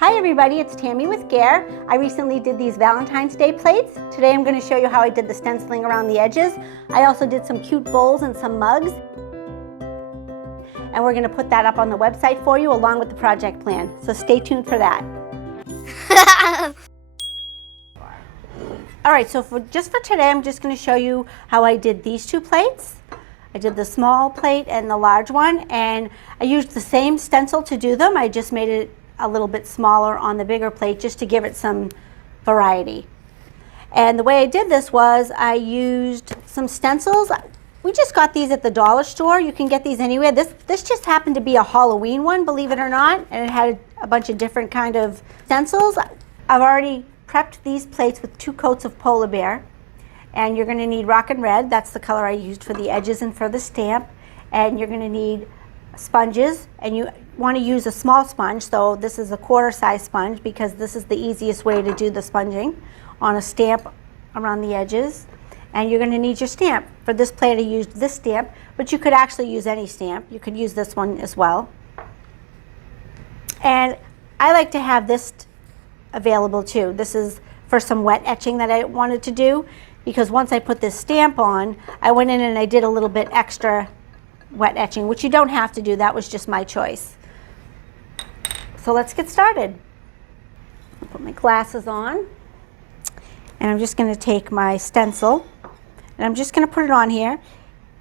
Hi everybody, it's Tammy with Gare. I recently did these Valentine's Day plates. Today I'm going to show you how I did the stenciling around the edges. I also did some cute bowls and some mugs. And we're going to put that up on the website for you along with the project plan. So stay tuned for that. Alright, so just for today I'm just going to show you how I did these two plates. I did the small plate and the large one, and I used the same stencil to do them. I just made it a little bit smaller on the bigger plate just to give it some variety. And the way I did this was I used some stencils. We just got these at the dollar store. You can get these anywhere. This just happened to be a Halloween one, believe it or not, and it had a bunch of different kind of stencils. I've already prepped these plates with 2 coats of polar bear, and you're going to need Rockin' Red. That's the color I used for the edges and for the stamp. And you're going to need sponges, and you want to use a small sponge, so this is a quarter size sponge because this is the easiest way to do the sponging on a stamp around the edges. And you're going to need your stamp. For this plate I used this stamp, but you could actually use any stamp. You could use this one as well. And I like to have this available too. This is for some wet etching that I wanted to do, because once I put this stamp on, I went in and I did a little bit extra wet etching, which you don't have to do. That was just my choice. So let's get started. I'll put my glasses on, and I'm just going to take my stencil and I'm just going to put it on here.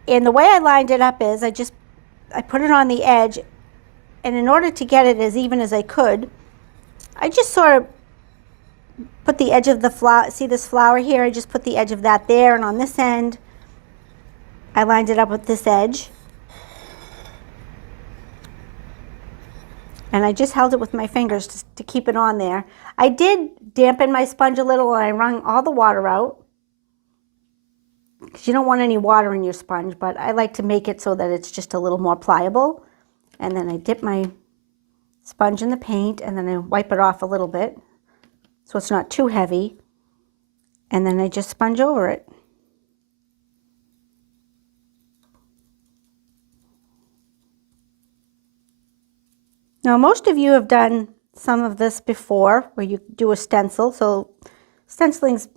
And the way I lined it up is I put it on the edge, and in order to get it as even as I could, I just sort of put the edge of the flower. See this flower here? I just put the edge of that there, and on this end I lined it up with this edge. And I just held it with my fingers to keep it on there. I did dampen my sponge a little, and I wrung all the water out, because you don't want any water in your sponge, but I like to make it so that it's just a little more pliable. And then I dip my sponge in the paint, and then I wipe it off a little bit so it's not too heavy, and then I just sponge over it. Now, most of you have done some of this before, where you do a stencil, so stenciling's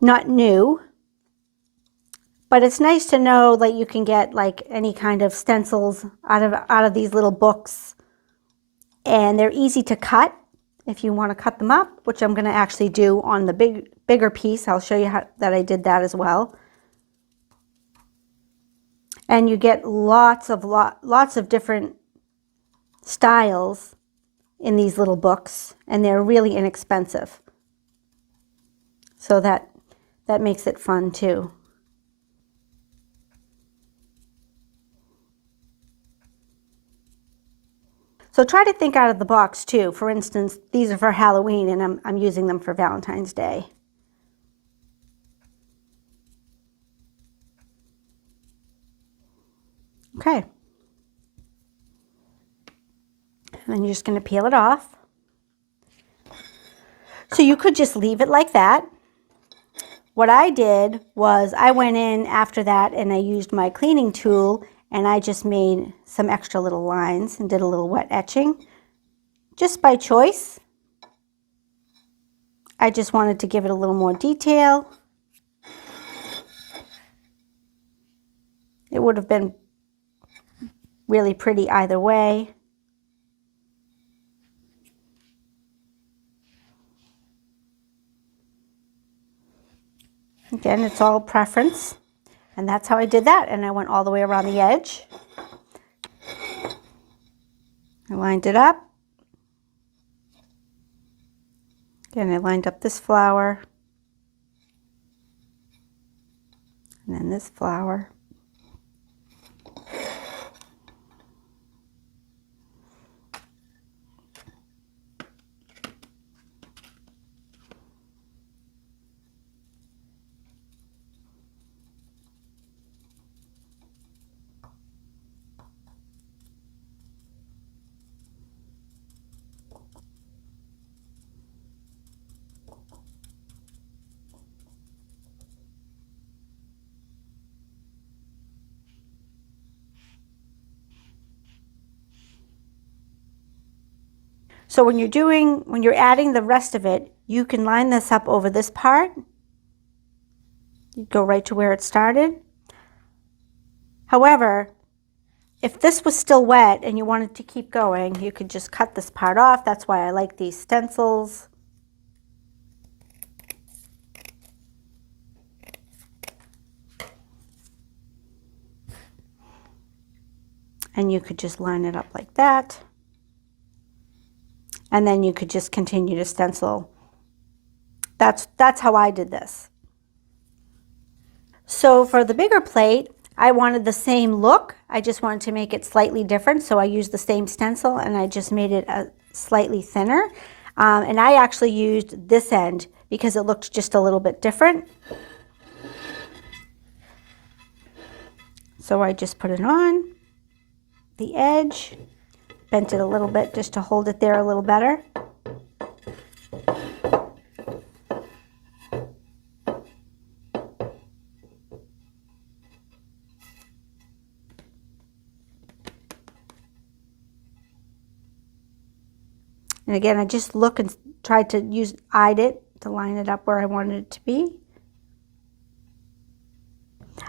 not new, but it's nice to know that you can get like any kind of stencils out of these little books, and they're easy to cut if you want to cut them up, which I'm going to actually do on the bigger piece. I'll show you that I did that as well. And you get lots of different styles in these little books, and they're really inexpensive, so that makes it fun too. So try to think out of the box too. For instance, these are for Halloween, and I'm using them for Valentine's Day. Okay. And then you're just going to peel it off. So you could just leave it like that. What I did was I went in after that and I used my cleaning tool, and I just made some extra little lines and did a little wet etching. Just by choice. I just wanted to give it a little more detail. It would have been really pretty either way. Again, it's all preference, and that's how I did that. And I went all the way around the edge. I lined it up. Again, I lined up this flower, and then this flower. So when you're adding the rest of it, you can line this up over this part. You go right to where it started. However, if this was still wet and you wanted to keep going, you could just cut this part off. That's why I like these stencils. And you could just line it up like that. And then you could just continue to stencil. That's how I did this. So for the bigger plate, I wanted the same look. I just wanted to make it slightly different. So I used the same stencil and I just made it slightly thinner. And I actually used this end because it looked just a little bit different. So I just put it on the edge, bent it a little bit just to hold it there a little better. And again, I just look and tried to eyed it to line it up where I wanted it to be.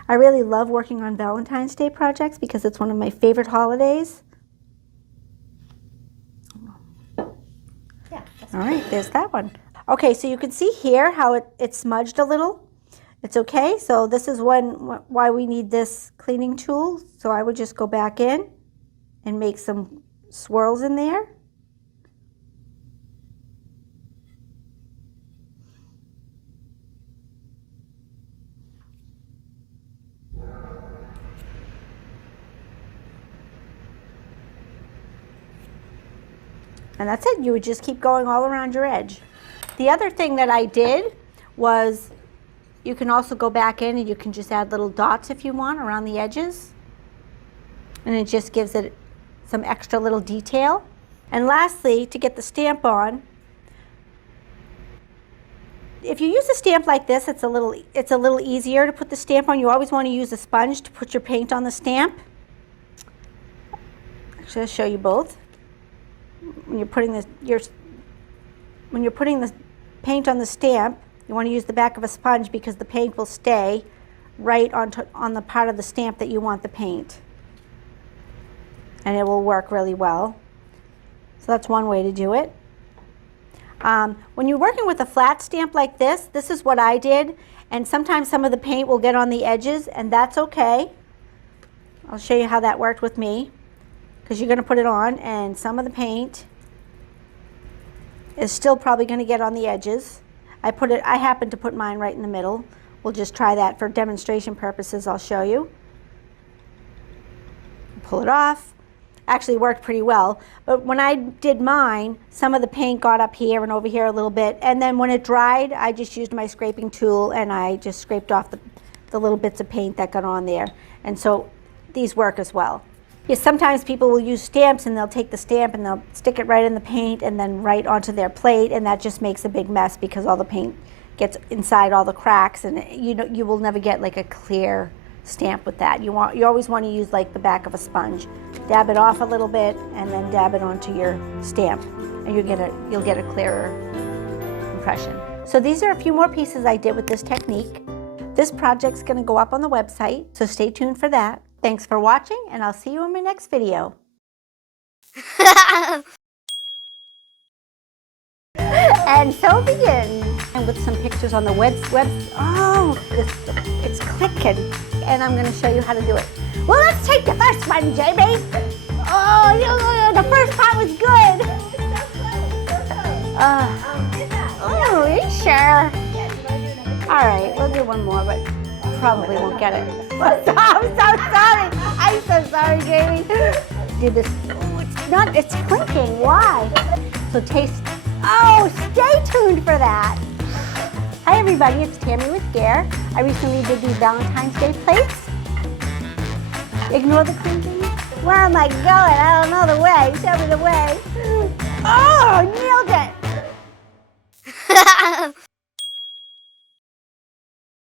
I really love working on Valentine's Day projects because it's one of my favorite holidays. Yeah. All right, there's that one. Okay, so you can see here how it smudged a little. It's okay, so this is why we need this cleaning tool. So I would just go back in and make some swirls in there. And that's it. You would just keep going all around your edge. The other thing that I did was you can also go back in and you can just add little dots if you want around the edges. And it just gives it some extra little detail. And lastly, to get the stamp on, if you use a stamp like this, it's a little easier to put the stamp on. You always want to use a sponge to put your paint on the stamp. Actually, I'll show you both. When you're putting the paint on the stamp, you want to use the back of a sponge because the paint will stay right on the part of the stamp that you want the paint. And it will work really well. So that's one way to do it. When you're working with a flat stamp like this is what I did. And sometimes some of the paint will get on the edges, and that's okay. I'll show you how that worked with me. Because you're going to put it on and some of the paint is still probably going to get on the edges. I happen to put mine right in the middle. We'll just try that for demonstration purposes. I'll show you. Pull it off. Actually worked pretty well. But when I did mine, some of the paint got up here and over here a little bit. And then when it dried, I just used my scraping tool and I just scraped off the little bits of paint that got on there. And so these work as well. Yes, sometimes people will use stamps and they'll take the stamp and they'll stick it right in the paint and then right onto their plate, and that just makes a big mess because all the paint gets inside all the cracks, and you will never get like a clear stamp with that. You always want to use like the back of a sponge. Dab it off a little bit and then dab it onto your stamp, and you'll get a clearer impression. So these are a few more pieces I did with this technique. This project's going to go up on the website, so stay tuned for that. Thanks for watching, and I'll see you in my next video. And so begin. And with some pictures on the web. Oh, it's clicking. And I'm going to show you how to do it. Well, let's take the first one, Jamie. Oh, the first part was good. Oh, are you sure? All right, we'll do one more, but probably won't get it. I'm so sorry. I'm so sorry, Jamie. Do this. Oh, it's clinking. Why? So taste. Oh, stay tuned for that. Hi, everybody. It's Tammy with Gare. I recently did these Valentine's Day plates. Ignore the clinking. Where am I going? I don't know the way. Show me the way. Oh, nailed it.